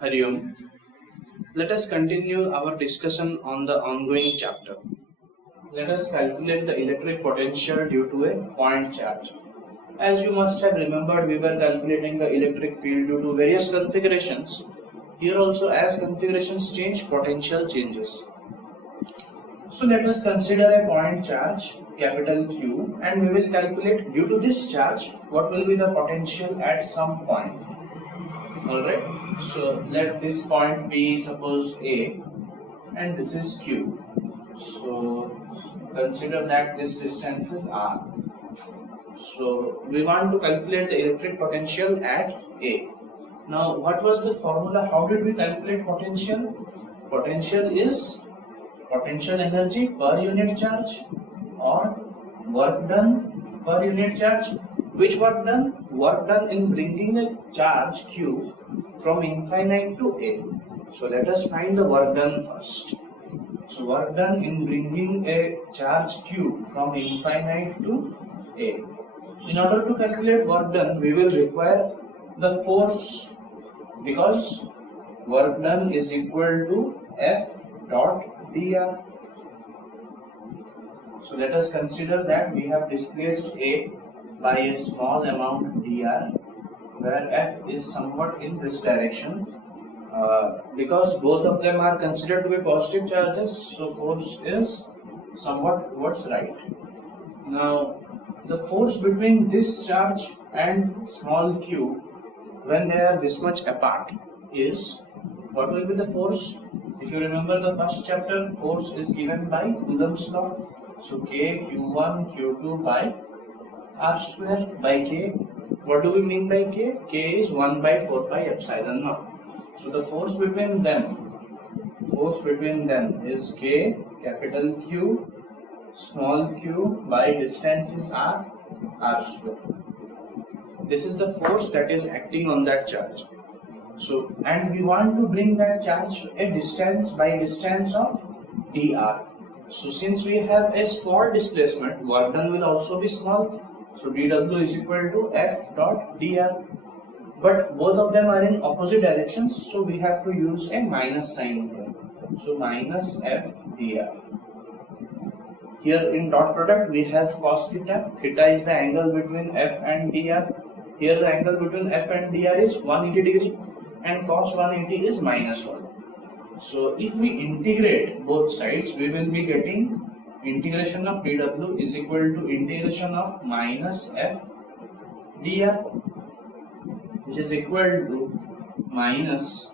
Hari Om. Let us continue our discussion on the ongoing chapter. Let us calculate the electric potential due to a point charge. As you must have remembered, we were calculating the electric field due to various configurations. Here also, as configurations change, potential changes. So let us consider a point charge, capital Q, and we will calculate due to this charge what will be the potential at some point. Alright, so let this point be suppose A and this is Q. So consider that this distance is R. So we want to calculate the electric potential at A. Now what was the formula? How did we calculate potential? Potential is potential energy per unit charge or work done per unit charge. Which work done? Work done in bringing a charge Q from infinite to A. So let us find the work done first. So work done in bringing a charge Q from infinite to A. In order to calculate work done, we will require the force because work done is equal to F dot dr. So let us consider that we have displaced A by a small amount dr, where F is somewhat in this direction. Because both of them are considered to be positive charges, so force is somewhat towards right. Now the force between this charge and small q, when they are this much apart, is what will be the force? If you remember the first chapter, force is given by Coulomb's law. So K Q1 Q2 by R square by K. What do we mean by K? K is 1 by 4 pi epsilon naught. So the force between them is K capital Q small q by distance is R square. This is the force that is acting on that charge. So, and we want to bring that charge a distance by distance of dr. So since we have a small displacement, work done will also be small. So dw is equal to F dot dr. But both of them are in opposite directions, so we have to use a minus sign here. So minus F dr. Here in dot product we have cos theta. Theta is the angle between F and dr. Here the angle between F and dr is 180 degree and cos 180 is minus 1. So if we integrate both sides, we will be getting integration of dw is equal to integration of minus F dr, which is equal to minus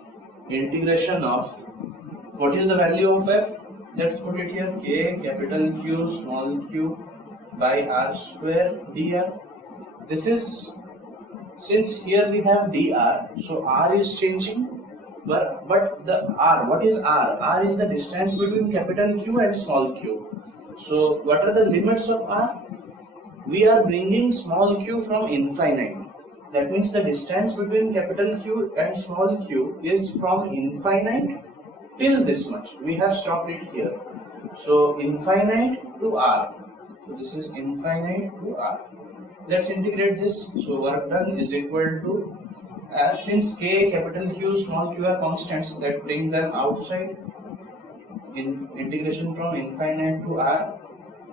integration of, what is the value of F? Let's put it here, K capital Q small q by R square dr. This is, since here we have dr, so R is changing, but the R, what is R? R is the distance between capital Q and small q. So what are the limits of R? We are bringing small q from infinite. That means the distance between capital Q and small q is from infinite till this much. We have stopped it here. So infinite to R. So this is infinite to R. Let's integrate this. So work done is equal to, since K capital Q small q are constants, that bring them outside. In integration from infinite to R,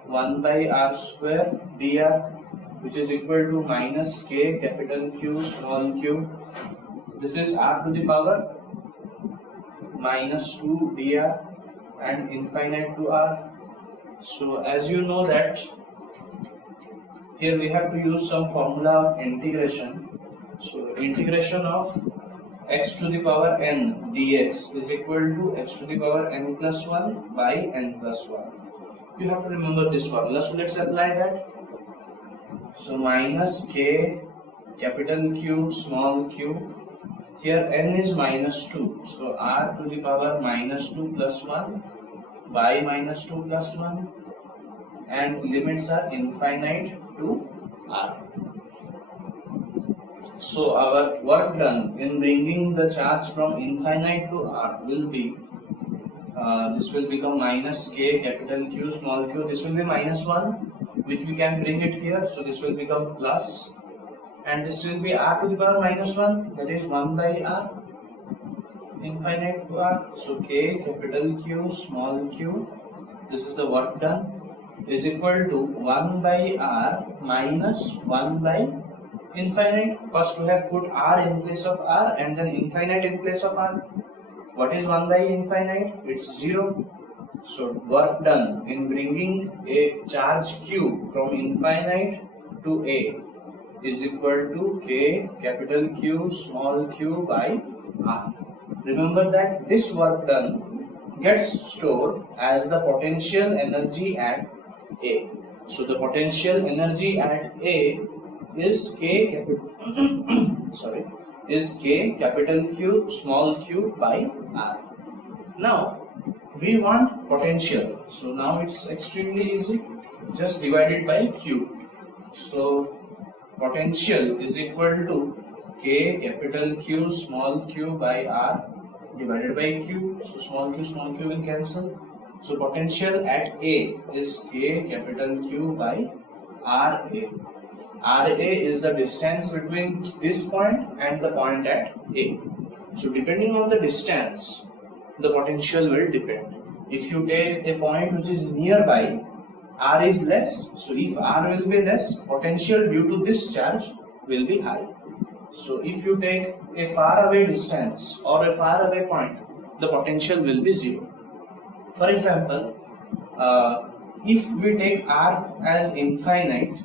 1 by R square dr, which is equal to minus K capital Q small q. This is R to the power minus 2 dr and infinite to R. So as you know that here we have to use some formula of integration. So integration of x to the power n dx is equal to x to the power n plus 1 by n plus 1. You have to remember this formula. So let's apply that. So minus K capital Q small q. Here n is minus 2. So R to the power minus 2 plus 1 by minus 2 plus 1. And limits are infinite to R. So our work done in bringing the charge from infinite to R will be, this will become minus K capital Q small q. This will be minus 1, which we can bring it here. So this will become plus, and this will be R to the power minus 1, that is 1 by R. infinite to r. So K capital Q small q, this is the work done, is equal to 1 by r minus 1 by infinite. First we have put r in place of r and then infinite in place of r. What is 1 by infinite? It's 0. So work done in bringing a charge q from infinite to a is equal to K capital Q small q by r. Remember that this work done gets stored as the potential energy at A. So the potential energy at A is K capital is K capital Q small q by r. Now we want potential. So now it's extremely easy. Just divide it by Q. So potential is equal to K capital Q small q by r divided by Q. So small q will cancel. So potential at A is K capital Q by RA. RA is the distance between this point and the point at A. So depending on the distance, the potential will depend. If you take a point which is nearby, R is less. So if R will be less, potential due to this charge will be high. So if you take a far away distance or a far away point, the potential will be 0. For example, if we take R as infinite,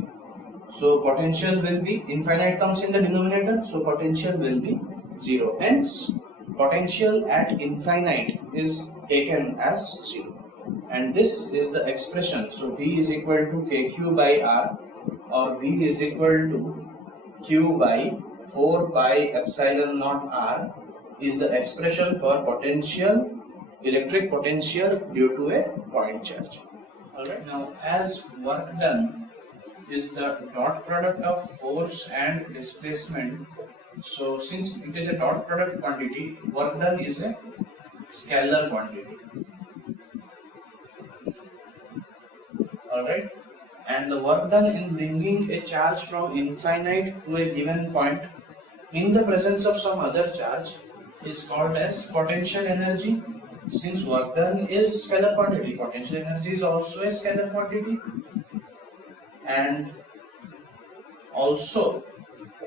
so potential will be, infinite comes in the denominator, so potential will be 0. Hence, potential at infinite is taken as 0. And this is the expression. So V is equal to KQ by R, or V is equal to Q by 4 pi epsilon naught R is the expression for potential, electric potential due to a point charge. Alright, now as work done is the dot product of force and displacement. So since it is a dot product quantity, work done is a scalar quantity. Alright, and the work done in bringing a charge from infinite to a given point in the presence of some other charge is called as potential energy. Since work done is scalar quantity, potential energy is also a scalar quantity, and also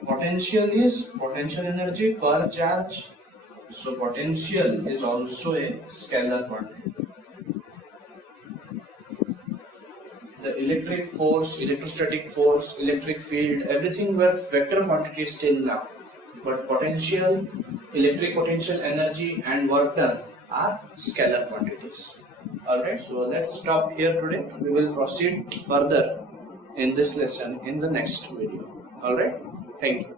potential is potential energy per charge. So potential is also a scalar quantity. The electric force, electrostatic force, electric field, everything were vector quantities till now. But potential, electric potential energy and work done are scalar quantities. Alright, so let's stop here today. We will proceed further in this lesson in the next video. Alright, thank you.